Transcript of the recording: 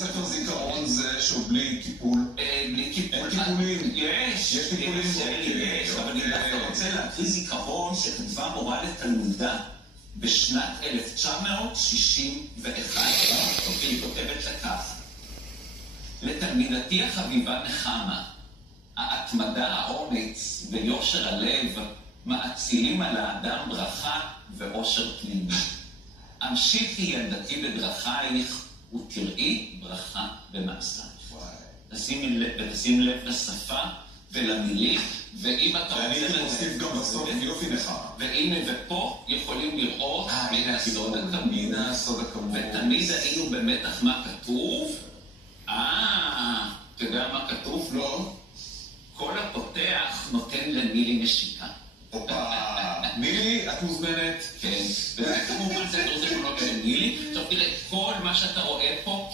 ספר זיכרון זה שהוא בלי קיפול? בלי קיפול. אין קיפולים? יש טיפולים? יש, אבל אני דווקא רוצה להקריא זיכרון שכתבה מורה לתלמידה בשנת 1961. היא כותבת לכך: לתלמידתי החביבה נחמה, ההתמדה, האומץ ויושר הלב מאצילים על האדם ברכה ואושר פנימי. המשיכי ילדתי בדרכייך ותראי ברכה במעשייך. ותשים לב לשפה ולמילים, ואם אתה רוצה... ואני מוסיף גם בסוף יופי נחמה. והנה ופה יכולים לראות מן הסוד הכמות. ותמיד היינו במתח מה כתוב. אתה יודע מה כתוב? לא. כל הפותח נותן לנילי נשיקה. נילי, את מוזמנת. כן, וכמובן זה לא זכרונות של נילי. עכשיו תראה, כל מה שאתה רואה פה